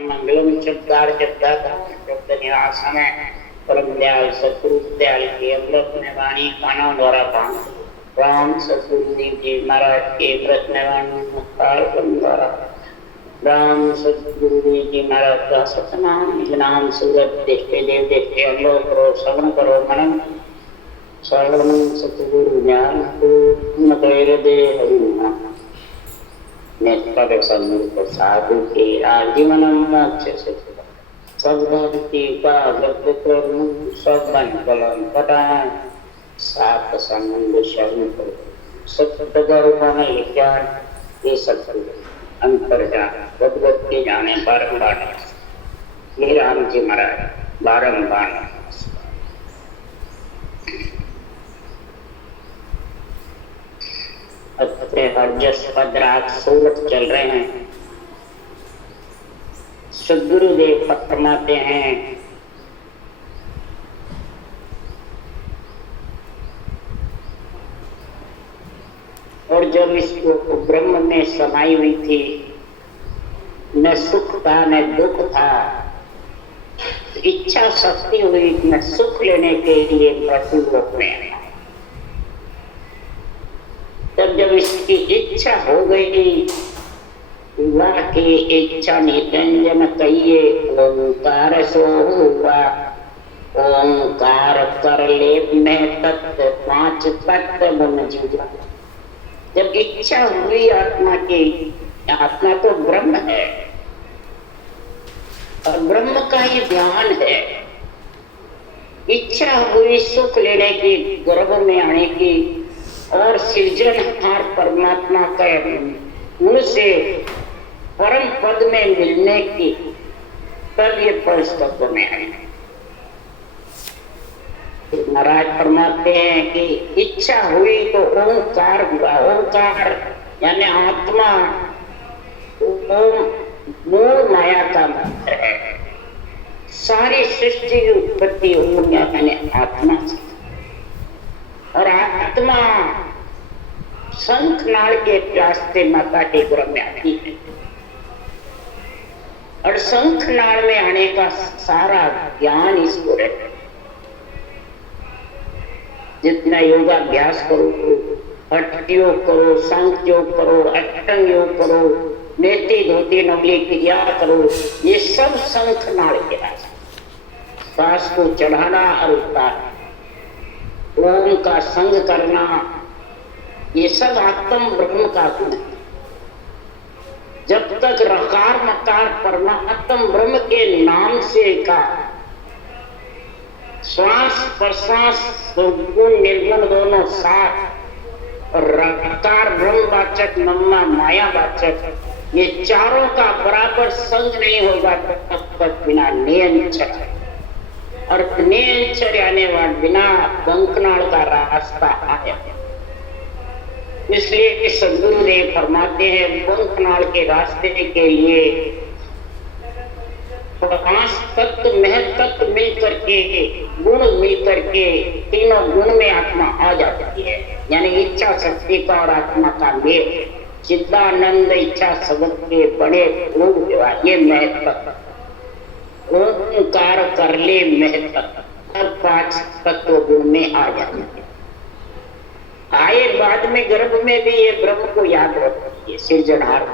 मंगलम शब्दार शब्द निवासन परम दयाल सतगुरु दयाल की अमृत में वाणी कानों द्वारा पान राम सतगुरु जी महाराज के व्रत में वाणी मुख्तार द्वारा राम सतगुरु जी महाराज का सतनाम नाम सूरत देखते देव देखते अनुभव करो श्रवण करो मनन सर्वम सतगुरु ज्ञान दे हरिनाम नेत्र सन्मुख साधु के आजीवन मोक्ष से सब भक्ति का लब्ध करूं सब बन कलम पटाएं सात संबंध शरण करो सत्य गौरव ज्ञान ये सत्य अंतर जान भगवत के जाने बारंबार ये राम जी महाराज बारंबार भद्राग सूरत चल रहे हैं। सद्गुरुदेव फरमाते हैं और जब इसको ब्रह्म में समाई हुई थी न सुख था न दुख था, इच्छा शक्ति हुई न सुख लेने के लिए मृत्यु लोक में। तब जब इसकी इच्छा हो गई वह की इच्छा निरंजन कहिए ओंकार सो हुआ ओंकार कर लेप में तत्व पांच तत्व बन जीवा। जब इच्छा हुई आत्मा की, आत्मा तो ब्रह्म है और ब्रह्म का ही ध्यान है। इच्छा हुई सुख लेने की, गर्भ में आने की और सृजनहार परमात्मा के गुण से परम पद में मिलने की, तब ये परस्तत्व में आए। महाराज फरमाते हैं कि इच्छा हुई तो ओंकार हुआ। ओंकार यानी आत्मा मूल माया का मंत्र है। सारी सृष्टि की उत्पत्ति ओम यानी आत्मा से, और आत्मा शंखनाल के रास्ते माता के गर्भ में आती है और शंखनाल में आने का सारा ज्ञान इसको रहता है। जितना योगाभ्यास करो, हठ योग करो, शंख योग करो, अष्टांग योग करो, नेति धोती नवली क्रिया करो, ये सब शंखनाल के रास्ते। श्वास को चढ़ाना और उतारना, ओम का संग करना, ये सब आत्म ब्रह्म का गुण है। जब तक रकार मकार परमात्म ब्रह्म के नाम से का श्वास प्रश्वास गुण निर्गुण दोनों साथ और रकार ब्रह्मवाचक मम्मा मायावाचक, ये चारों का बराबर संग नहीं होगा तब तक बिना नियंत्रण और नियंत्रण आने वाले बिना बंकनाल का रास्ता आया। इसलिए सद्गुरुदेव फरमाते हैं बंकनाल के रास्ते के लिए पांच तत्व महत्व मिलकर के, गुण मिलकर के, तीनों गुण में आत्मा आ जाती है। यानी इच्छा शक्ति का और आत्मा का मेल, चिदानंद इच्छा शब्द के बड़े रूप ये महत्व ओंकार कर ले महत्व, तब पांच तत्व गुण में आ जाते हैं। आए बाद में गर्भ में भी ये ब्रह्म को याद रखती है। सृजनहार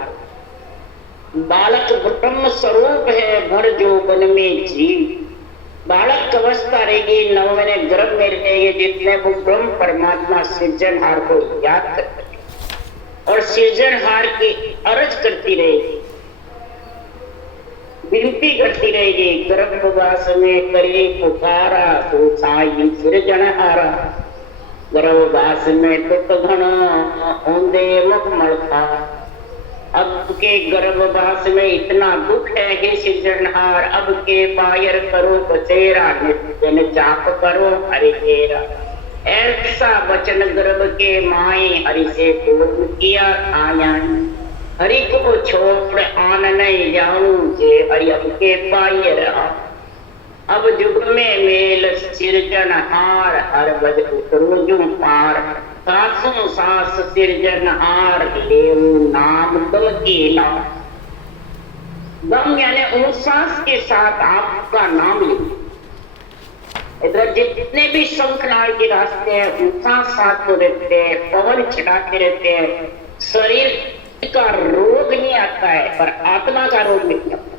बालक ब्रह्म स्वरूप है, भर जौवन में जीव। बालक अवस्था रहेगी, 9 महीने गर्भ में रहेगी, जितने वो ब्रह्म परमात्मा सृजनहार को याद करते और सृजनहार की अर्ज करती रहेगी, विनती करती रहेगी। गर्भवास में करे पुकारा तो साई सृजनहारा, गर्भवास में तो घना होंदे मखमल था। अब के गर्भवास में इतना दुख है हे सृजनहार, अब के पायर करो बचेरा, नित्य जाप करो हरि तेरा। ऐसा वचन गर्भ के माए हरि से पूर्ण किया आयन, हरि को छोड़ आन नहीं जाऊं जे हरि अब के पाए रहा। अब जुग में मेल सृजनहार, हर बज उतरू पार। सासों सास सृजनहार लेऊ नाम तुम कीला। गम यानी उच्छ्वास के साथ आपका नाम लिखो। इधर जितने भी शंखनाल के रास्ते हैं उच्छ्वास साथ हो रहते हैं, पवन छिड़ाते रहते हैं, शरीर का रोग नहीं आता है पर आत्मा का रोग मिट जाता है।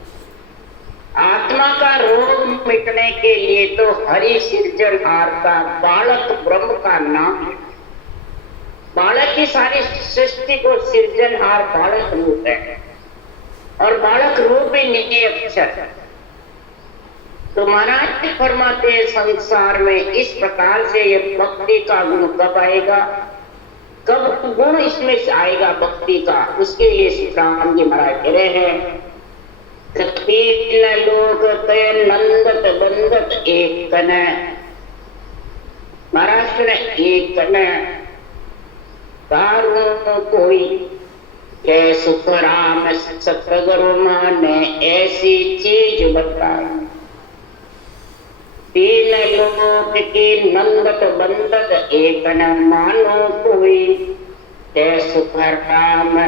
आत्मा का रोग मिटने के लिए तो हरि सिरजनहार का बालक ब्रह्म का नाम है। बालक की सारी सृष्टि को सिरजनहार बालक रूप है और बालक रूप भी नहीं अक्षर है। तो महाराज फरमाते हैं संसार में इस प्रकार से ये भक्ति का गुण कब आएगा, कब गुण इसमें से आएगा भक्ति का, उसके लिए श्री राम जी महाराज कह रहे हैं तीन लोग तय नंदत बंदत एक कन। महाराज ने एक कन दारू कोई के सुख राम सतगुरु माने ऐसी चीज बताई। तीन लोक की नंदत बंदत एक न मानो कोई के सुख राम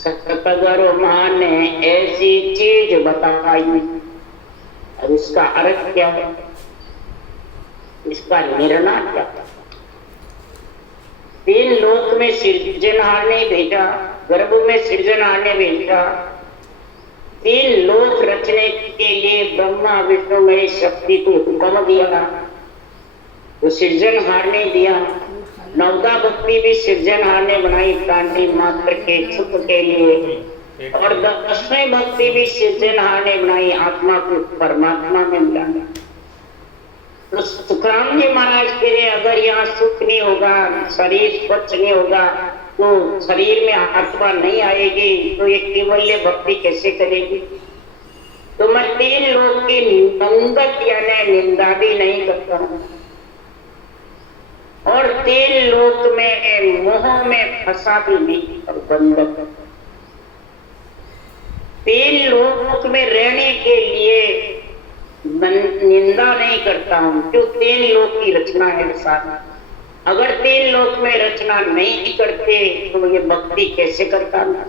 सतगुरु माने ऐसी चीज बताई। और इसका अर्थ क्या है, इसका निर्णय क्या है? तीन लोक में सृजनहार ने भेजा, गर्भ में सृजनहार ने भेजा। तीन लोक रचने के लिए ब्रह्मा विष्णु में शक्ति को हुक्म दिया तो सृजनहार ने दिया। नवदा भक्ति भी सृजनहार ने बनाई प्राणी मात्र के सुख के लिए, और 10वीं भक्ति भी सृजनहार ने बनाई आत्मा को परमात्मा में मिलाना। तो सुखराम जी महाराज कह रहे अगर यहाँ सुख नहीं होगा, शरीर स्वच्छ नहीं होगा, तो शरीर में आत्मा नहीं आएगी, तो ये केवल्य भक्ति कैसे करेगी। तो मैं तीन लोग की नंदत यानी निंदा भी नहीं करता हूँ, और तीन लोक में मोह में फंसा भी नहीं और बंधक। तीन लोक में रहने के लिए निंदा नहीं करता हूँ, क्यों तीन लोक की रचना है साथ। अगर तीन लोक में रचना नहीं करते तो ये भक्ति कैसे करता हूँ।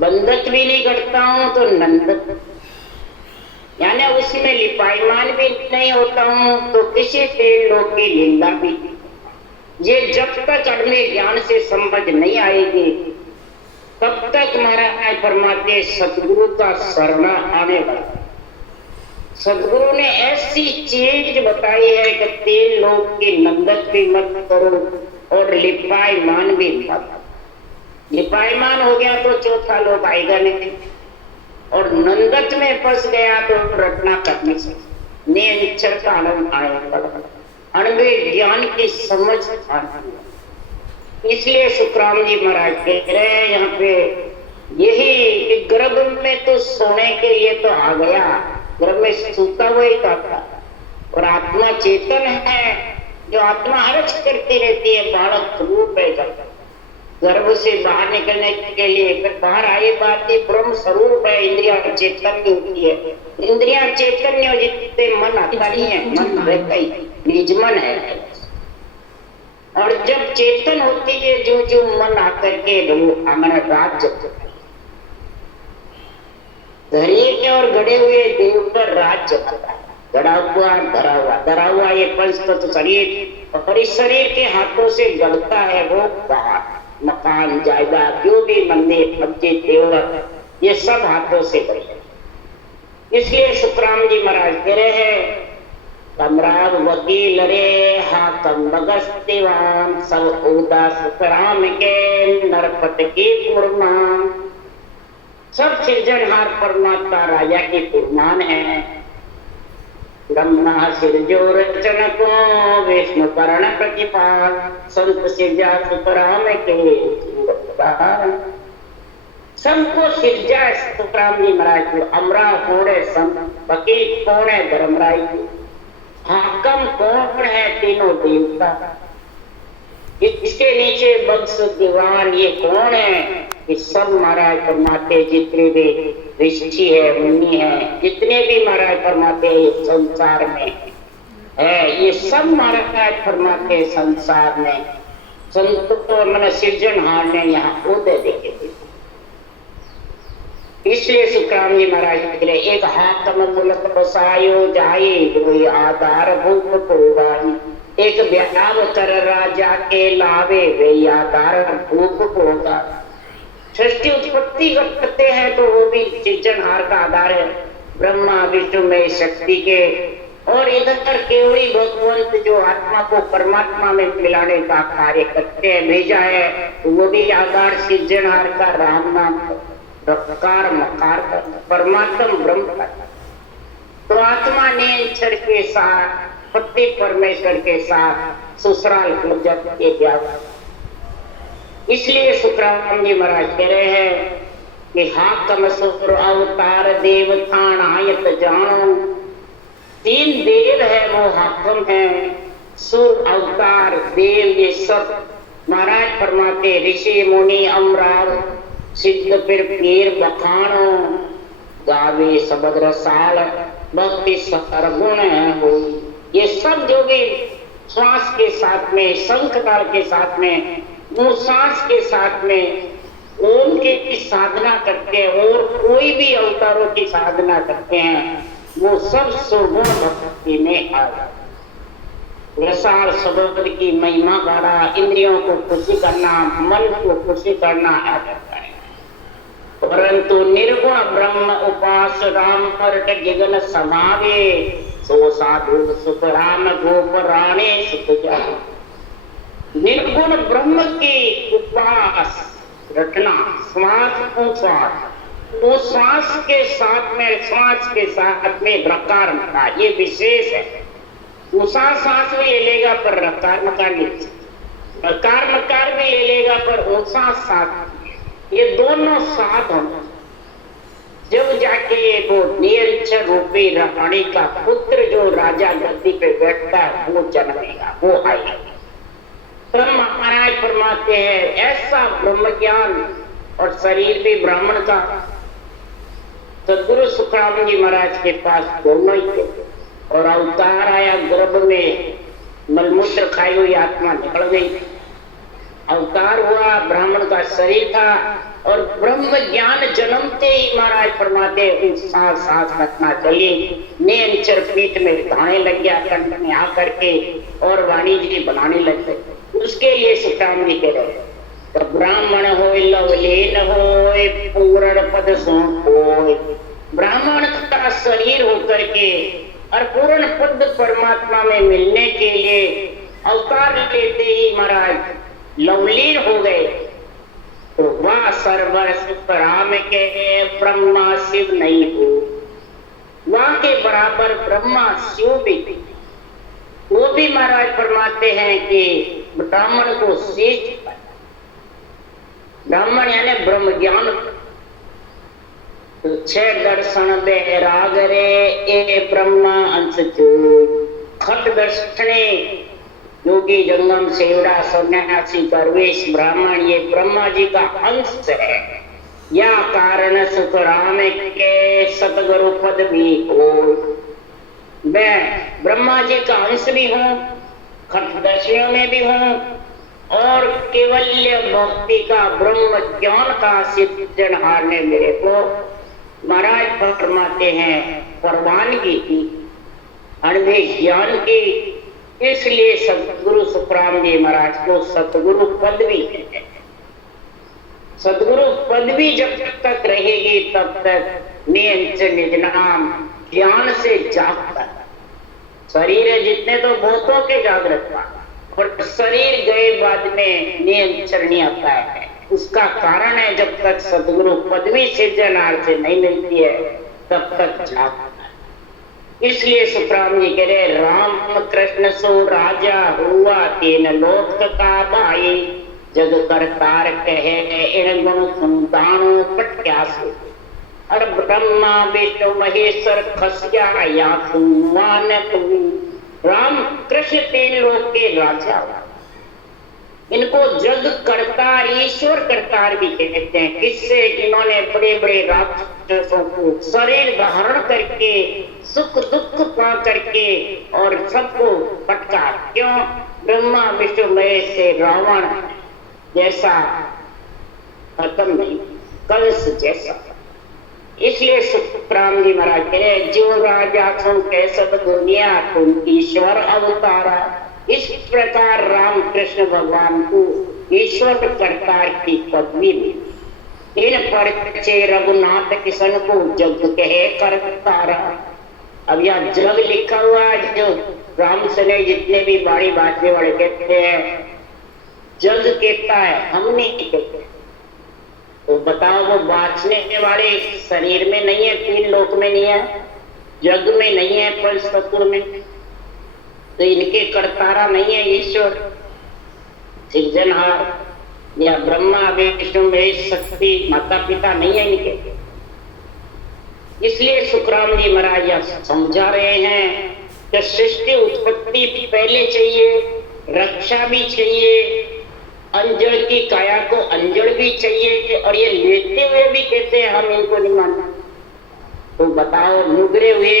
बंधक भी नहीं करता हूँ तो नंदक यानी उसमें लिपायमान भी नहीं होता हूँ, तो किसी तीन लोक की निंदा भी। ये जब तक हमें ज्ञान से समझ नहीं आएगी तब तक महाराज फरमाते सतगुरु का शरण आने वाला। सदगुरु ने ऐसी चीज बताई है कि तीन लोग की नंदत भी मत करो और लिपायमान भी मत। लिपायमान हो गया तो चौथा लोग आएगा नहीं, और नंदत में फंस गया तो रटना करने से निश्चर का आनंद आएगा, अणवे ज्ञान की समझ आती। इसलिए सुखराम जी महाराज कह रहे हैं यहाँ पे यही गर्भ में तो सोने के लिए तो आ गया, गर्भ में सूता हुआ ही था, और आत्मा चेतन है जो आत्मा हर्ष करती रहती है, बालक रूप है। जब गर्भ से बाहर निकलने के लिए फिर बाहर आई बात ही ब्रह्म स्वरूप है, इंद्रिया चेतन होती है। इंद्रिया चैतन्य हो जितने मन आता नहीं है, मन रहता ही निजमन है। और जब चेतन होती है जो जो मन आकर के हमारा राज्य धैर्य के और गड़े हुए देव पर राज्य गड़ा हुआ धरा हुआ ये पंच तत्व शरीर, और इस शरीर के हाथों से गढ़ता है वो बाहर मकान जायदाद जो भी मंदिर मस्जिद देवल ये सब हाथों से गढ़े। इसलिए सुखराम जी महाराज कह रहे हैं कमराग वकील रे हाकम बगस्तिवान सब उदा सुखराम के नरपत की पुरमान। सब सृजनहार परमात्मा राजा की पुरमान है। ब्रह्मा सिरजो रचन को विष्णु करण प्रतिपाल संत सिरजा सुखराम के सबको सिरजा सुखराम जी महाराज को। अमरा कौन है संत, वकील कौन है धर्मराय, हाकम कौन है तीनों देवता, इसके नीचे बक्स दीवान ये कौन है, ये सब महाराज फरमाते जितने भी ऋषि है मुनि है जितने भी महाराज फरमाते संसार में है, ये सब महाराज फरमाते संसार में संत को मन सृजनहार ने यहाँ उदय देखे। इसलिए सुखराम जी महाराज निकले, एक हाथम मुलक बसायो जाए कोई आधार भूप पोगाई, एक व्याव कर राजा के लावे वे आधार भूप पोगा। सृष्टि उत्पत्ति करते हैं तो वो भी सृजनहार का आधार है, ब्रह्मा विष्णु में शक्ति के, और इधर केवली भगवंत जो आत्मा को परमात्मा में मिलाने का कार्य करते हैं, भेजा है, तो वो भी आधार सृजनहार का राम नाम रकार मकार का परमात्मा ब्रह्म का। तो आत्मा ने ईश्वर के साथ पति परमेश्वर के साथ ससुराल को जब के दिया। इसलिए सुखराम जी महाराज कह रहे हैं कि हाकम सुर अवतार देव थान आयत जानो, तीन देव है वो हाकम है, सुर अवतार देव ये सब महाराज फरमाते ऋषि मुनि अमराव सिद्ध फिर पीर बखानो, गावे सबद रसाल भक्ति सरगुण हो। ये सब जोगी श्वास के साथ में, शंखताल के साथ में, सांस के साथ में ओम की साधना करते हैं, और कोई भी अवतारों की साधना करते हैं, वो सब सुरगुण भक्ति में आ जाते। रसाल शब्द की महिमा गाना, इंद्रियों को खुशी करना, मन को खुशी करना आ जाता है। परंतु निर्गुण ब्रह्म उपास राम पर गगन समावे, सो साधु सुख राम गोप राणे सुख जाए। निर्गुण ब्रह्म की उपास रटना, श्वास उच्छ्वास, तो श्वास के साथ में, श्वास के साथ में रकार मकार, ये विशेष है। उषा सांस भी ले लेगा पर रकार मकार नहीं, रकार मकार भी ले लेगा पर उषा सांस, ये दोनों साथ होना। जब जाके वो निरंतर रूपी रानी का पुत्र जो राजा गद्दी पे बैठता है वो जन्मेगा, वो आएगा। ब्रह्म महाराज फरमाते हैं ऐसा ब्रह्म ज्ञान, और शरीर भी ब्राह्मण का। सदगुरु सुखराम जी महाराज के पास दोनों ही थे, और अवतार आया गर्भ में, मलमूत्र खाई हुई आत्मा निकल गई, अवतार हुआ, ब्राह्मण का शरीर था, और ब्रह्म ज्ञान जन्मते ही महाराज फरमाते सांस सांस रखना चाहिए। नेचर पीठ में धाने लग गया कंठ में आकर के, और वाणी जी बनाने लग गए। उसके लिए सुखराम जी कह रहे तो ब्राह्मण हो लवलीन हो पूर्ण पद सो होय, ब्राह्मण का शरीर होकर के और पूर्ण पद परमात्मा में मिलने के लिए अवतार लेते ही महाराज लवलीन हो गए। तो वह सर्वर सुख राम के ब्रह्मा शिव नहीं हो, वहां के बराबर ब्रह्मा शिव भी थे। वो भी महाराज फरमाते हैं कि ब्राह्मण को शेष, ब्राह्मण यानी ब्रह्म ज्ञान। तो छह दर्शन बैराग रे ए ब्रह्मा अंश जो, खट दर्शने योगी जंगम सेवड़ा सन्यासी दरवेश ब्राह्मण, ये ब्रह्मा जी का अंश है। या कारण सुख राम के सतगुरु पद भी हो, मैं ब्रह्मा जी का अंश भी हूँ, खटदर्शियों में भी हूँ, और केवल्य भक्ति का ब्रह्म ज्ञान का सिद्धनहार ने मेरे को महाराज फरमाते हैं परवानगी की, अनभे ज्ञान की। इसलिए सतगुरु सुखराम जी महाराज को सतगुरु पदवी है। सतगुरु पदवी जब तक रहेगी तब तक निज नाम ज्ञान से जागता है। शरीर है जितने तो भूतों के जागृत हुआ, और शरीर गए बाद में नियंत्रण नहीं आता है। उसका कारण है जब तक सतगुरु पदवी सृजनहार से नहीं मिलती है तब तक जागता है। इसलिए सुखराम जी कह रहे राम कृष्ण सो राजा हुआ तीन लोक का भाई, जग करतार कहे इन गुण सुनदानो पट्यासु, और ब्रह्मा विष्णु महेश्वर खसिया या सुनवान तुम। राम कृष्ण तीन लोक के राजा, इनको जग करतार ईश्वर करतार भी कहते हैं। किससे? इन्होंने बड़े बड़े राक्षसों को शरीर धारण करके सुख दुख पा करके और सबको पटका। क्यों? ब्रह्मा विष्णु महेश से रावण जैसा खत्म नहीं, कंस जैसा। इसलिए सुखराम जी महाराज कह रहे जो राजा सो कह सब दुनिया तुम ईश्वर अवतारा। इस प्रकार राम कृष्ण भगवान को ईश्वर करतार की पदवी मिली। इन परिचय रघुनाथ किशन को जग कहे करतारा। अब यह जग लिखा हुआ है, जो राम से जितने भी बाणी बाजने वाले कहते हैं जग कहता है, हम नहीं कहते। तो बताओ वो बाँचने वाले शरीर में नहीं है, तीन लोक में नहीं है, जग में नहीं है, पंच तत्व में, तो इनके करतारा नहीं है ईश्वर सृजनहार या ब्रह्मा विष्णु महेश शक्ति माता पिता नहीं है इनके। इसलिए सुखराम जी महाराज यह समझा रहे हैं कि सृष्टि उत्पत्ति पहले चाहिए, रक्षा भी चाहिए, अंजड़ की काया को अंजड़ भी चाहिए, और ये लेते हुए भी कहते हैं हम इनको नहीं मानना। तो बताओ डूबरे हुए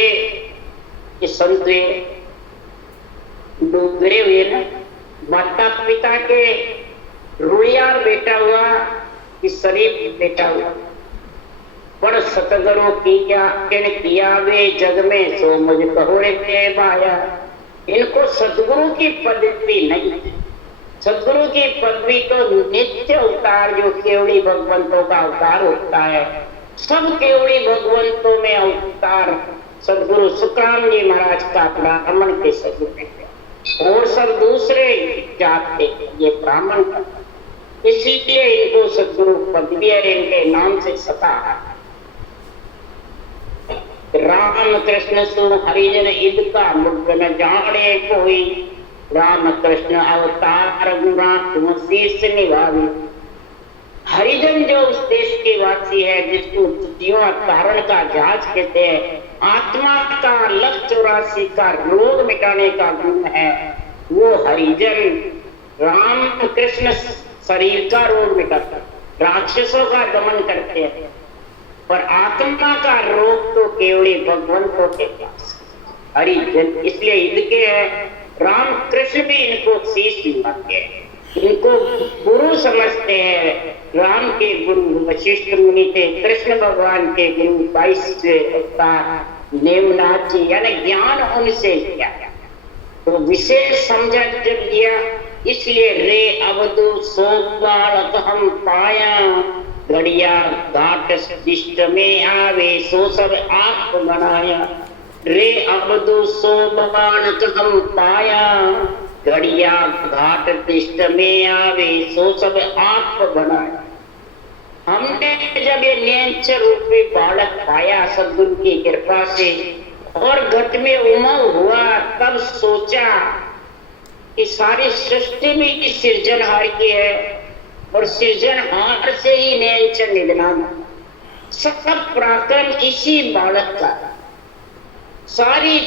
कि संत डूबरे हुए ना, माता पिता के रुड़ियार बेटा हुआ कि शरीफ बेटा हुआ। पर सतगुरु किया वे जग में सो मुझ कहोड़े बाया। इनको सतगुरु की पदवी नहीं, सदगुरु की पदवी तो नित्य अवतार जो केवड़ी भगवंतों का अवतार होता है, सब केवड़ी भगवंतों में अवतार सदगुरु सुखराम जी महाराज का ब्राह्मण के सदगुरु, और सब दूसरे जात के, ये ब्राह्मण का, इसीलिए इनको सदगुरु पदवी इनके नाम से सता। राम कृष्ण सुन हरिजन ईद का मुख न जाने कोई। राम कृष्ण अवतार गुणा तुम शीश निभावी। हरिजन जो उस देश के वासी है जिसको जीवा तारण का जहाज कहते हैं, आत्मा का लक्ष्य 84 का रोग मिटाने का गुण है, वो हरिजन। राम कृष्ण शरीर का रोग मिटाता, राक्षसों का दमन करते हैं, पर आत्मा का रोग तो केवल भगवंतों के पास हरिजन। इसलिए इनके है राम कृष्ण भी इनको शीश निभाते हैं, इनको गुरु समझते हैं। राम के गुरु वशिष्ठ मुनि थे, कृष्ण भगवान के गुरु 22 अवतार नेमनाथ जी, यानी ज्ञान उनसे किया। तो विशेष समझा जब लिया, इसलिए रे अवधु सो बालक हम पाया। घड़िया घाट दिष्ट में आवे सो सब आप बनाया। रे अवधु सो बालक हम पाया। घड़िया घाट दिष्ट में आवे सो सब आप बनाया। हमने जब ये नेत्र रूपी बालक पाया सदगुरु की कृपा से, और घट में उमंग हुआ, तब सोचा कि सारी सृष्टि में की सृजनहार की है, और सृजनहार से ही नेत्र निधना। सब पराक्रम इसी बालक का, सारी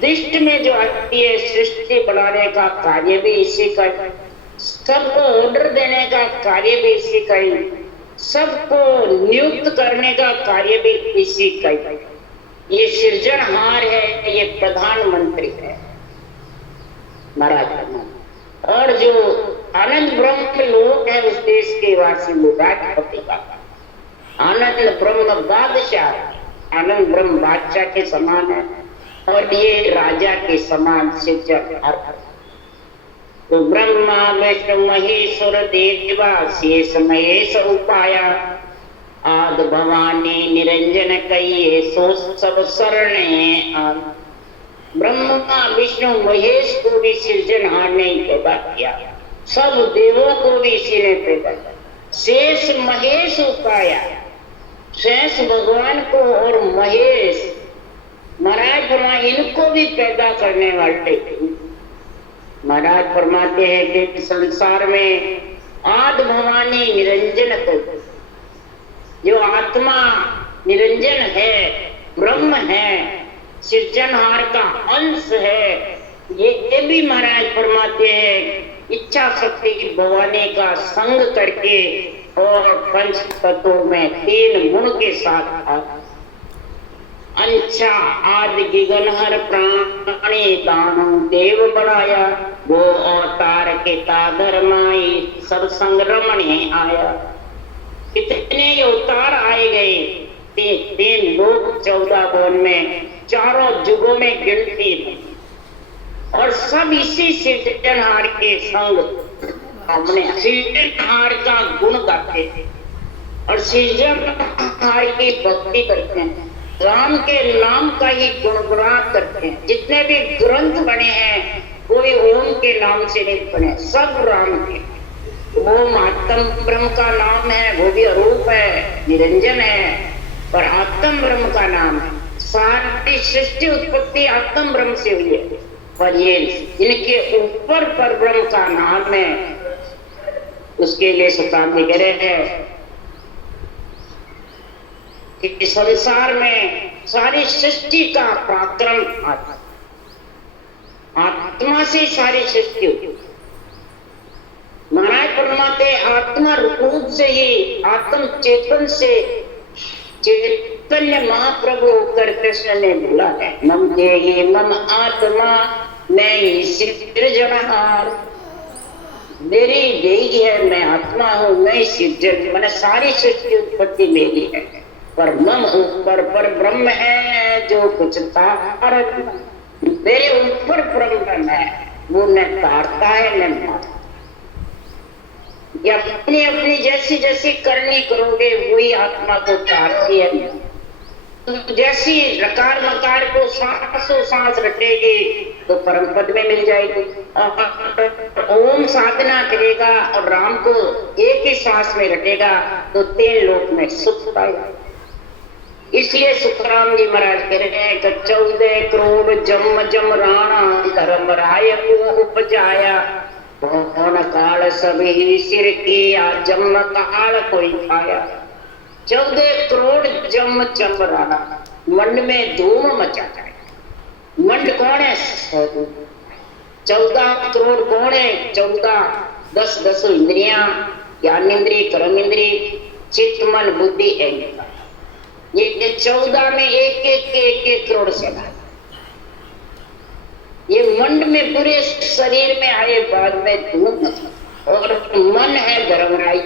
दृष्टि में जो आती है सृष्टि बनाने का कार्य भी इसी का, सबको ऑर्डर देने का कार्य भी इसी का ही, सबको नियुक्त करने का कार्य भी इसी का ही। ये सृजनहार है, ये प्रधानमंत्री है महाराज। और जो आनंद ब्रह्म लोक है उस देश के वासी राष्ट्रपति का आनंद ब्रह्म बादशाह, आनंद ब्रह्म बादशाह के समान है, और ये राजा के समान सृजनहार। तो ब्रह्मा विष्णु महेश्वर देवा शेष महेश उपाया। आद भवानी निरंजन कहिए सो सब शरणे आन। ब्रह्मा विष्णु महेश को भी सृजनहार ने पैदा किया, सब देवों को भी इसी ने पैदा किया। शेष महेश उपाया, शेष भगवान को और महेश महाराज फरमाए इनको भी पैदा करने वाले। महाराज फरमाते हैं कि संसार में आद भवानी निरंजन को, जो आत्मा निरंजन है, ब्रह्म है, सृजनहार का अंश है, ये भी महाराज फरमाते हैं इच्छा शक्ति की भवानी का संग करके और पंच तत्वों में 3 गुण के साथ अंशा आदि गिगनहर प्राणी दानव देव बनाया। वो अवतार के तादर माई सब संग रमणे आया। कितने अवतार आए गए, तीन लोग 14 भुवन में, चारों युगों में गिनती है, और सब इसी सृजनहार के संग अपने सृजनहार का गुण गाते थे और सृजनहार की भक्ति करते हैं, राम के नाम का ही गुणगान करते हैं। जितने भी ग्रंथ बने हैं कोई ओम के नाम से नहीं बने, सब राम के। ओम आत्म ब्रह्म का नाम है, वो भी अरूप है, निरंजन है, पर आत्म ब्रह्म का नाम है। सारी सृष्टि उत्पत्ति आत्म ब्रह्म से हुई है, पर ये इनके ऊपर पर ब्रह्म का नाम है। उसके लिए सुल्तान जी कह रहे हैं कि संसार में सारी सृष्टि का पराक्रम आत्मा से सारी सृष्टि होती। महाराज परमात्मा आत्मा रूप से ही, आत्म चेतन से चैतन्य महाप्रभु होकर कृष्ण ने बोला है, मम देहि मम आत्मा मैं सृजनहार। मेरी देही है, मैं आत्मा हूँ, मैं सृजन, मैंने सारी सृष्टि उत्पत्ति मेरी है, पर मम ऊपर पर ब्रह्म है जो कुछ तारक, मेरे ऊपर ब्रह्म है, वो न तारता है न मारता। अपनी अपनी जैसी जैसी करनी करोगे वही आत्मा को तारती है। तो जैसी रकार मकार को सांसों सांस रटेगी तो परम पद में मिल जाएगी, और ओम साधना करेगा और राम को एक ही सांस में रटेगा तो 3 लोक में सुख पाएगा। इसलिए सुखराम जी महाराज कह रहे हैं कि 14 करोड़ जम जम राणा धर्म राय को उपजाया, कौन काल सभी सिर किया जम काल कोई खाया। 14 करोड़ जम जम राणा, मंड में धूम मचा जाए। मंड कौन है? 14 करोड़ कौन है? 14 10 इंद्रियां, ज्ञान इंद्री, कर्म इंद्री, चित्त मन बुद्धि अहंकार, ये 14 में एक करोड़ से ये मंड में पूरे शरीर में आए बाद में धूम, और मन है धर्मराय।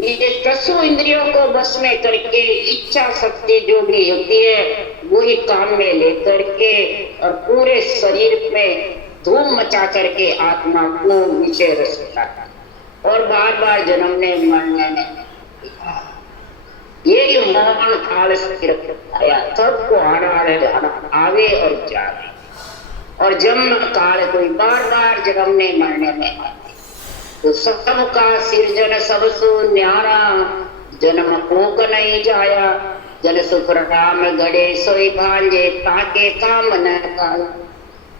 ये 10 इंद्रियों को बस में करके इच्छा शक्ति जो भी होती है वही काम में लेकर के और पूरे शरीर में धूम मचा करके आत्मा को विषय रस और बार बार जन्मने मरने में ये मोहन काल से आया, सबको आना आवे और जावे, और जन्म काल कोई बार बार जन्मने मरने में आते, तो सबका सिरजन सबसु न्यारा, जन्म कोक नहीं जाया, जन सुप्रणाम गड़े सोई भांजे ताके काम न पाया।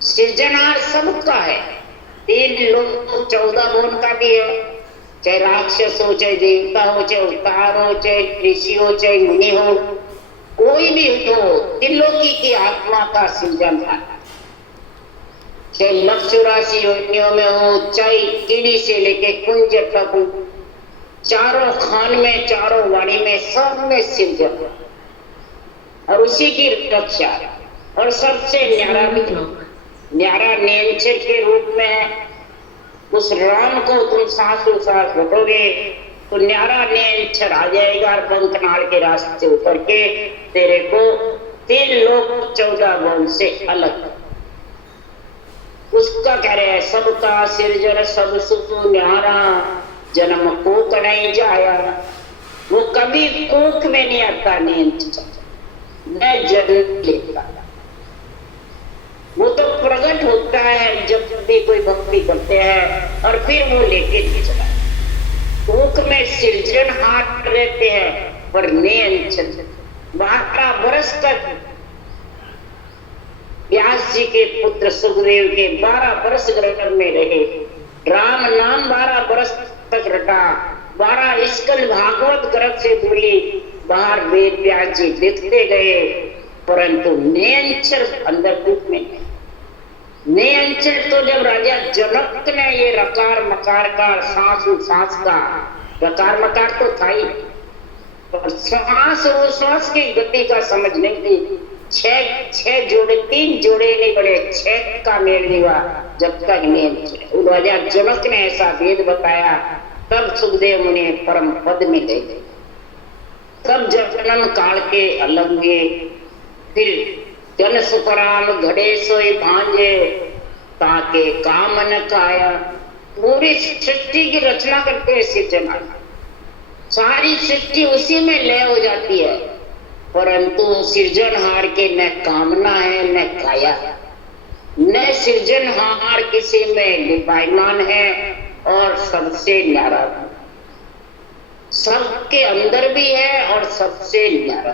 सृजनार सबका है, 3 लोग 14 भुवन का भी है, चाहे राक्षस हो, चाहे देवता हो, चाहे अवतार हो, चाहे ऋषि हो, चाहे मुनि हो, कोई भी हो, त्रिलोकी की आत्मा का सृजन है। चाहे लक्ष 84 योनियों में हो, चाहे कीड़ी से लेके कुंज तक, चारों खान में, चारों वाणी में, सब में सृजन और उसी की रक्षा। और सबसे न्यारा भी न्यारा नेंचर के रूप में उस राम को तुम सांसों सांस रखोगे तो न्यारा नेंचर आ जाएगा, पंखनाल के रास्ते उतर के तेरे को 3 लोग 14 भुवन से अलग। उसका कह रहे हैं सबका सिरजन सब सुख न्यारा, जन्म कोक नहीं जाया। वो कभी कोक में नहीं आता, न जन्म लेता, वो तो प्रकट होता है जब भी कोई भक्ति करते हैं और फिर वो लेके चला। कोक में सृजन हाथ रहते हैं पर नियंत्रण 12 वर्ष तक व्यास जी के पुत्र सुखदेव के 12 वर्ष गर्भ में रहे, राम नाम 12 वर्ष तक रटा, 12 स्कंद भागवत गर्भ से बोली, बाहर वेद व्यास जी देखते गए, परंतु नियंत्रण अंदर रूप में नियंत्रण। तो जब राजा जनक ने ये रकार मकार का सांस का रकार मकार तो था ही, पर सांस वो सांस की गति का समझ नहीं थी। 6 जोड़े, 3 जोड़े नहीं बड़े, 6 का मेल नहीं हुआ जब तक नियंत्रण। राजा जनक ने ऐसा वेद बताया, तब सुखदेव मुनि परम पद में गए। सब जन्म काल के अलंगे, फिर जन सुखराम घड़े सोई भांजे, ताके काम न काया। पूरी सृष्टि की रचना करते हैं सिर्जना, सारी सृष्टि उसी में लय हो जाती है, परंतु सृजनहार के न कामना है न काया, न सृजनहार किसी में लिपायमान है और सबसे न्यारा, सबके अंदर भी है और सबसे न्यारा।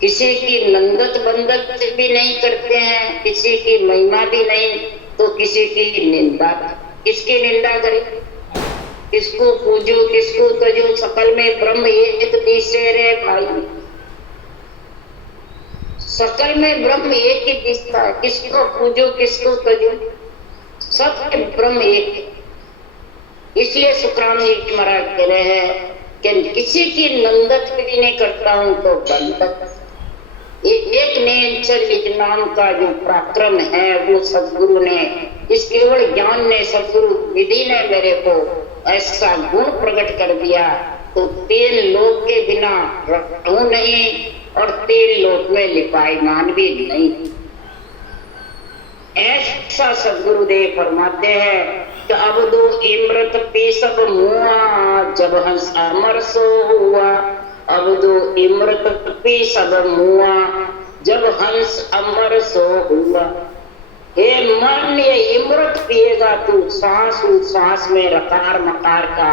किसी की नंदत बंदत भी नहीं करते हैं, किसी की महिमा भी नहीं, तो किसी की निंदा, किसकी निंदा करें, किसको पूजो किसको तजो, सकल में ब्रह्म एक दिशे रे भाई, सकल में ब्रह्म एक ही दिखता है, किसको पूजो किसको तजो, सब ब्रह्म एक। इसलिए सुखराम जी महाराज कह रहे हैं कि किसी की नंदत भी नहीं करता हूं तो बंदत। एक नेचर इस नाम का जो पराक्रम है वो सदगुरु ने, इस केवल ज्ञान ने, सदगुरु विधि ने मेरे को ऐसा गुण प्रकट कर दिया, तो 3 लोक के बिना रहूं नहीं और 3 लोक में लिपायमान भी नहीं। ऐसा सदगुरुदेव फरमाते हैं कि अब दो इमृत पी सब मुआ, जब हंस अमर सो हुआ। अब दो इमृत पी सब मुआ, जब हंस अमर सो हुआ। हे मन, ये इमृत पिएगा तू सांस में रकार मकार का,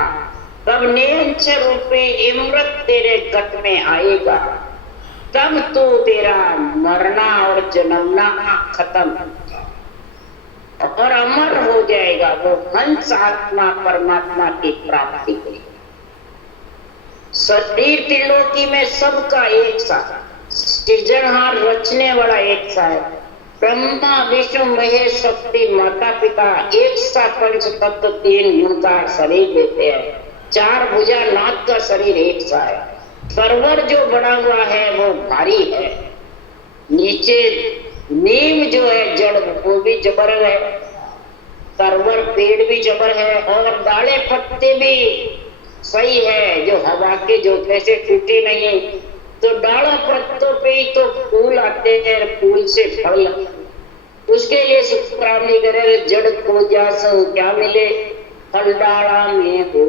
तब नेंच रूपे इमृत तेरे गट में आएगा, तब तो तेरा मरना और जन्मना खत्म और अमर हो जाएगा। वो हंस आत्मा परमात्मा की प्राप्ति के शरीर त्रिलोकी में सबका एक सा, सृजनहार रचने वाला एक सा है। ब्रह्मा विष्णु महेश शक्ति माता पिता एक सा पंच तत्व 3 गुण का शरीर देते हैं, 4 भुजा नाथ का शरीर एक सा है। परवर जो बना हुआ है वो भारी है, नीचे नीम जो है जड़ वो भी जबर है, सरवर पेड़ भी जबर है और डाले पत्ते भी सही है, जो हवा के झोंके से टूटे नहीं। तो डाला पत्तों पे ही तो फूल आते हैं, फूल से फल लगते हैं। उसके लिए सुखराम जी कह रहे जड़ खोजा सो क्या मिले, फल डाला में हो।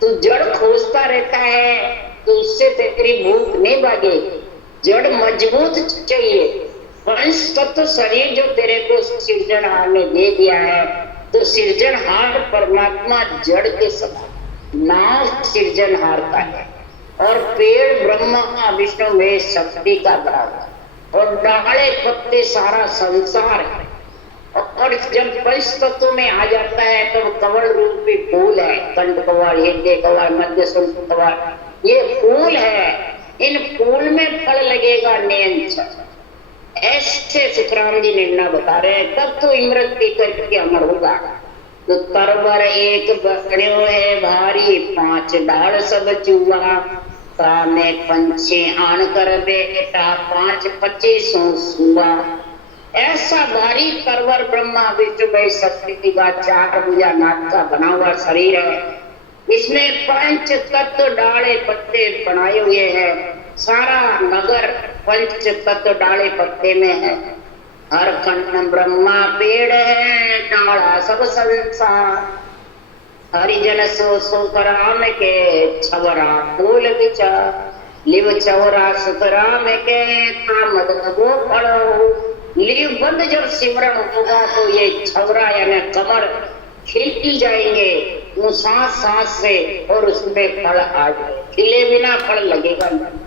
तू जड़ खोजता रहता है तो उससे तेरी भूख नहीं भागेगी, जड़ मजबूत चाहिए। पंच तत्व शरीर जो तेरे को सृजनहार ने दे दिया है, तो सृजनहार परमात्मा जड़ के समान, नाम सृजनहार का है और पेड़ ब्रह्मा विष्णु में शक्ति का बना हुआ और डाले पत्ते सारा संसार है। और जब पंच तत्व में आ जाता है तो कवल रूपी फूल है, कंठ कवल, हृदय कवल, मध्य सुंठ कवल, ये फूल है। इन फूल में फल लगेगा नेंच। ऐसे सुखराम जी निर्णय बता रहे हैं, तब तो इमृत पी करके अमर होगा। तो तरवर एक बकड़ियों है भारी, 5 डाल सब चूहा, सामने पंछी आन कर बेटा, 5 25 सुआ। ऐसा भारी तरवर ब्रह्मा विष्णु महेश शक्ति का 4 भुजा नाथ का बना हुआ शरीर है। इसमें 5 तत्व डाले पत्ते बनाए हुए हैं, सारा नगर पंच तत्व डाले पत्ते में है। हर खंड ब्रह्मा पेड़ है, डाला सब संसार। हरिजन सो सुखराम के, छवरा फूल विचार। लिव चौरा सुखराम के, कामद वो पढ़ो। लिव बंद जब सिमरन होगा तो ये छवरा यानी कमर खिलती जाएंगे वो सांस से, और उसमें फल आ जाए। खिले बिना फल लगेगा नहीं,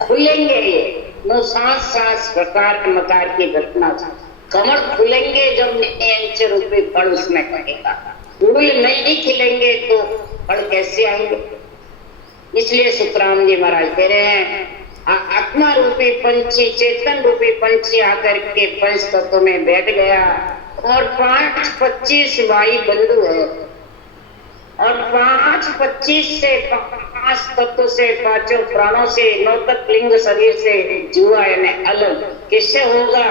खुलेंगे ये सांस प्रकार मकार की घटना। कमर खुलेंगे जब नेंच रूपी फल उसमें कहेगा। फूल नहीं खिलेंगे तो फल कैसे आएंगे। इसलिए सुखराम जी महाराज कह रहे हैं, आत्मा रूपी पंछी, चेतन रूपी पंछी आकर के पंच तत्व में बैठ गया और 5 25 भाई बंधु है और 5 25 से 5 तत्व से, 5 प्राणों से, 9 तक लिंग शरीर से जुआ यानी अलग किससे होगा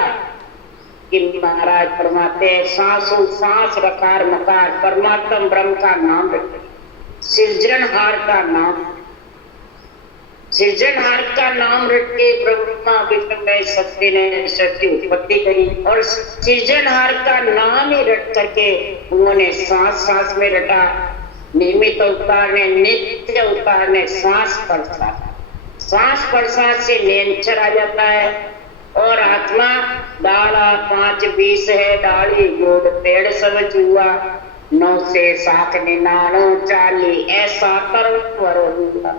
कि महाराज फरमाते हैं, सांसों सांस रकार मकार परमात्मा ब्रह्म का नाम रखे, सृजनहार का नाम। सृजनहार का नाम रट के ब्रह्मा विष्णु में शक्ति ने सृष्टि उत्पत्ति करी और सृजनहार का नाम ही रट करके उन्होंने सांस सांस में रटा। नियमित अवतार ने, नित्य अवतार ने सांस प्रश्वास से निरंतर आ जाता है और आत्मा डाला 5 20 है, डाली गोद पेड़ सब हुआ, 9 से 7 99 40 ऐसा तरवर हुआ।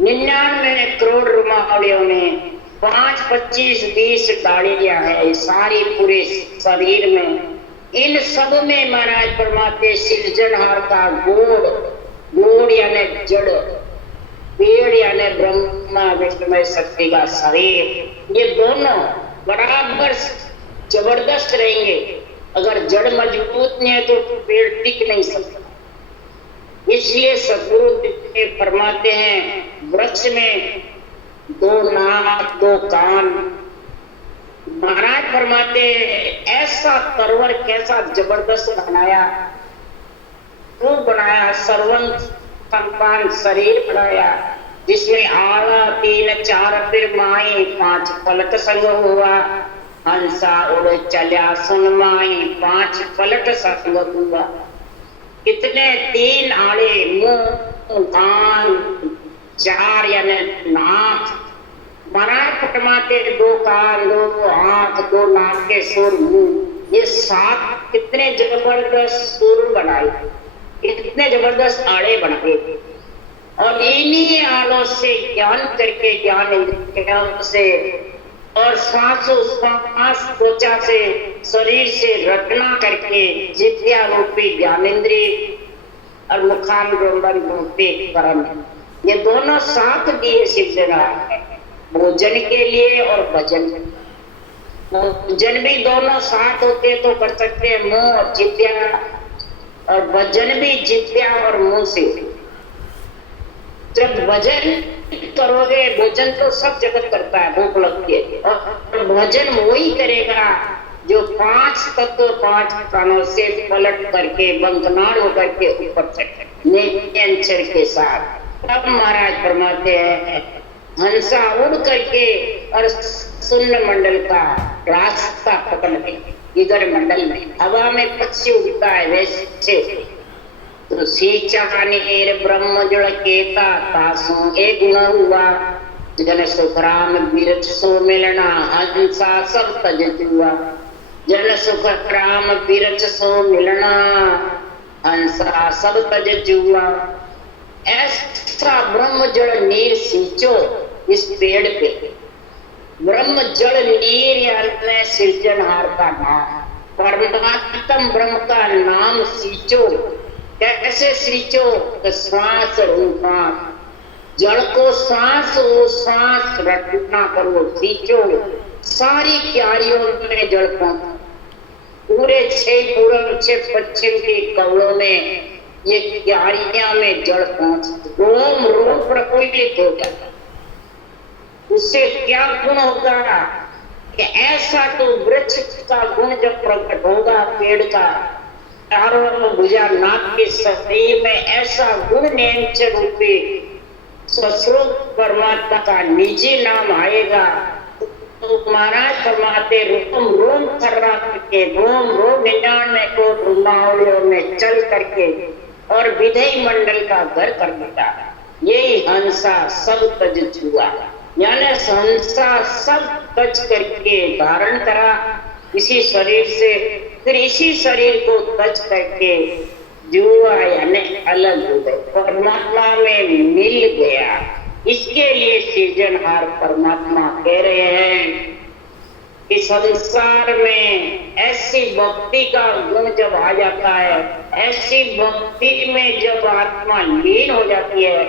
99 करोड़ रुमावलियों में 5 25 20 डालियां है सारी पूरे शरीर में। इन सब में महाराज परमात्मा सृजनहार का गोड़ यानी जड़, पेड़ यानी ब्रह्मा विष्णुमय शक्ति का शरीर, ये दोनों बराबर जबरदस्त रहेंगे। अगर जड़ मजबूत नहीं है तो पेड़ टिक नहीं सकता। इसलिए सदगुरु फरमाते हैं वृक्ष में 2 नाक 2 कान। महाराज फरमाते ऐसा तरवर कैसा जबरदस्त बनाया, वो बनाया सर्वं संपान शरीर बनाया जिसमें आला 3 4 फिर माई 5 पलट संग हुआ, हंसा उड़ चला सुन माई 5 पलट संग हुआ। कितने 3 आड़े, मुंह, कान, 4 यानी नाक। महाराज फटमाते 2 कान 2 आंख 2 नाक के सुर मुंह, ये 7 कितने जबरदस्त सुर बनाए, इतने जबरदस्त आड़े बनाए। और इन्हीं आलों से ज्ञान करके, ज्ञान इंद्रियों से और श्वास त्वचा से, शरीर से रटना करके जित्या रूपी ज्ञानेन्द्रिय और मुखाम्बन रूपी कर्म, ये दोनों साथ दिए सृजनहार है भोजन के लिए और भजन। भोजन भी दोनों साथ होते तो कर सकते हैं, मुंह और जित्या, और भजन भी जित्या और मुंह से। जब भजन करोगे, भोजन तो सब जगत करता है भूख लगती है, और भजन वही करेगा जो 5 तत्व 5 प्राणों से पलट करके बंकनाड़ होकर के ऊपर चढ़े निरंतर के साथ। तब महाराज फरमाते हैं हंसा उड़ करके और शून्य मंडल का रास्ता पकड़ ले। इधर मंडल में हवा में पक्षी उड़ता है वैसे तो सींचा नीर ब्रह्म जड़ केता तासों एक गुण हुआ, जन सुख राम बीरज सो मिलना हंसा सब तज जुआ। जन सुख राम बीरज सो मिलना हंसा सब तज जुआ। ऐसा ब्रह्म जड़ नीर सींचो इस पेड़ पे। ब्रह्म जड़ नीर यानी सृजनहार का नाम, परमात्म ब्रह्म का नाम सींचो। कैसे सींचो? श्वास रूपांत जड़ को श्वास वो श्वास रटना करो, सींचो। सारी क्यारियों में जड़ पहुंचा, पूरे 6 पूर्व 6 पश्चिम के कवलों में ये क्यारियां में जड़ पहुंच, रोम रोम प्रफुल्लित हो जाता। उससे क्या गुण होगा कि ऐसा तो वृक्ष का गुण जब प्रकट होगा, पेड़ का चारों भुजा नाक के शरीर में ऐसा गुण निरंतर रूपी स्वरूप परमात्मा का निजी नाम आएगा तो महाराज फरमाते रोम रोम थर्रा करके, रोम रोम 99 को रुमावलियों में चल करके और विधेय मंडल का घर कर देता। यही हंसा सब तज छुआ, यानी हंसा सब तज करके धारण करा इसी शरीर से, फिर इसी शरीर को तज करके जुआ यानी अलग हो गए, परमात्मा में मिल गया। इसके लिए सृजनहार परमात्मा कह रहे हैं कि संसार में ऐसी भक्ति का गुण जब आ जाता है, ऐसी भक्ति में जब आत्मा लीन हो जाती है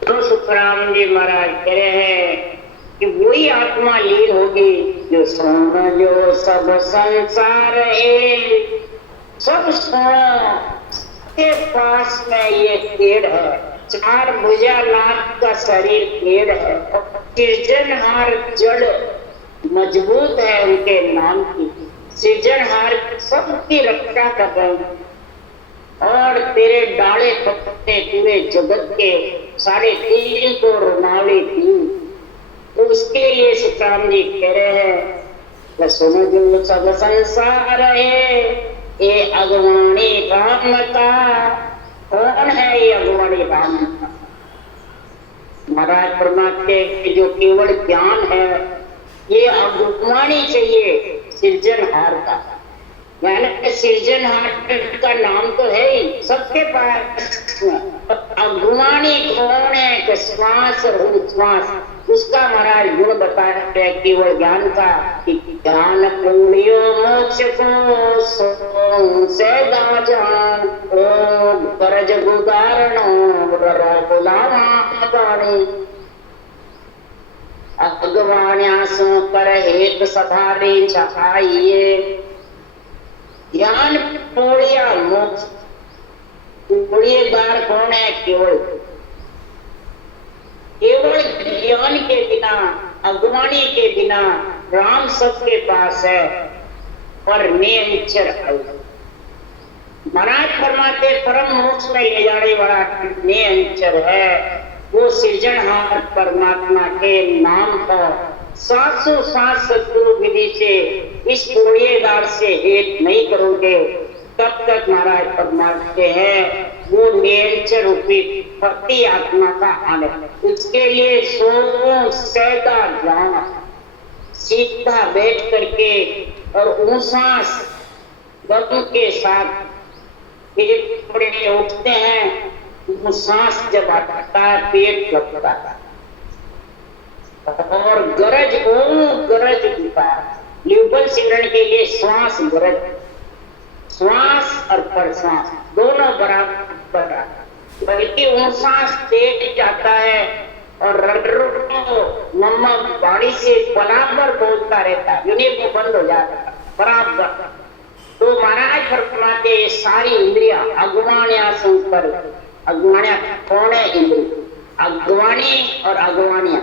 तो सुखराम जी महाराज कह रहे हैं कि वही आत्मा लीन होगी जो समझो सब संसार है। सब के पास में ये पेड़ है, 4 भुजा नाक का शरीर पेड़ है, सृजनहार जड़ मजबूत है उनके नाम की। सृजनहार सबकी रक्षा कर रहे हैं और तेरे डाले पत्ते पूरे जगत के 3.5 को रुमाली दी श्याम जी कह रहे हैं, सुनो जो सब संसार है ये अगवानी राम का। कौन है ये अगवानी राम का? महाराज परमात्मा के जो केवल ज्ञान है ये अगवानी चाहिए सृजनहार का। यानी सृजनहार का नाम तो है ही सबके पास, अगवानी कौन है कि श्वास और उच्छ्वास उसका महाराज गुण बताया है केवल ज्ञान का। ज्ञान पुण्यो मोक्ष को से जान ओ गरज गुदारणो गुलामी अगवाण्यासों पर हेत सधारे चाहिए। ज्ञान पोड़िया मोक्ष, पोड़िएदार कौन है? केवल ज्ञान के बिना, अगवानी के बिना राम सबके पास है और नियंचर है। महाराज फरमाते परम मोक्ष में ले जाने वाला नियंचर है वो सृजनहार परमात्मा के नाम पर सातों सात सदगुरु विधि से इस पोड़िएदार से हेत नहीं करोगे तब तक महाराज परमात्मा है वो नियंचर रूपी पति आत्मा का आने। उसके लिए सो सैदा ज्ञान सीधा बैठ करके और ऊंसास गम के साथ पेट उठते हैं। वो सांस जब आता है पेट लगता है और गरज गरज होता है। ल्यूबल सिमरन के लिए श्वास गरज, श्वास और प्रश्वास दोनों बराबर, बल्कि वो सांस तेज जाता है और मम्मा बाड़ी से बराबर बोलता रहता है, यूनिट में बंद हो जाता है बराबर। तो महाराज फरमाते ये सारी इंद्रिया अगवाण्या संकर, अगवाण्या कौन है? इंद्रिय अगवाणी और अगवाणिया।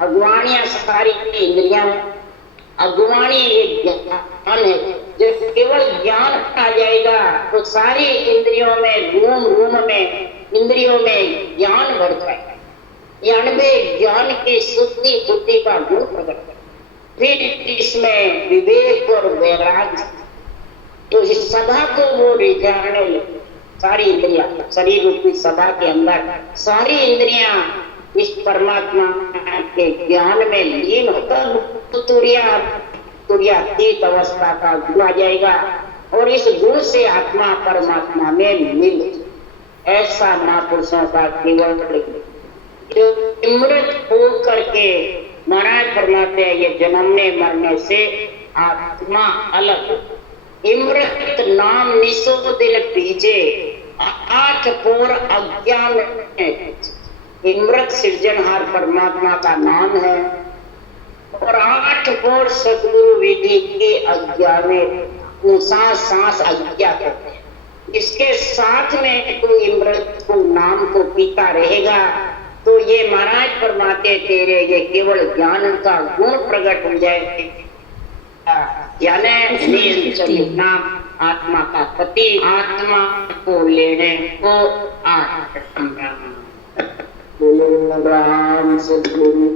अगवाणिया सारी इंद्रिया, अगवाणी ये ज्ञान है। जब केवल ज्ञान आ जाएगा तो सारी इंद्रियों में रूम में इंद्रियों में ज्ञान भर जाएगा। यानी ज्ञान की शुद्धि बुद्धि का गुण प्रकट, फिर इसमें विवेक और वैराग्य, तो इस सभा को वो रिझाने लगे। सारी इंद्रियां शरीर रूपी सभा के अंदर सारी इंद्रियां इस परमात्मा के ज्ञान में लीन होकर तुर्यातीत अवस्था का गुण आ जाएगा और इस गुण से आत्मा परमात्मा में मिल। ऐसा महापुरुषों का केवल जो अमृत हो करके महाराज फरमाते हैं ये जन्मने मरने से आत्मा अलग। इमृत नाम निशो दिल पीजे 8 पोर अज्ञान में। इमृत सृजनहार परमात्मा का नाम है और 8 पोर सदगुरु विधि के अज्ञा में सांस अज्ञा कहते हैं। इसके साथ में कोई इमृत को नाम को पीता रहेगा तो ये महाराज फरमाते तेरे ये केवल ज्ञान का गुण प्रकट हो जाए। यानी नाम आत्मा का पति आत्मा को लेने को राम सदगुरु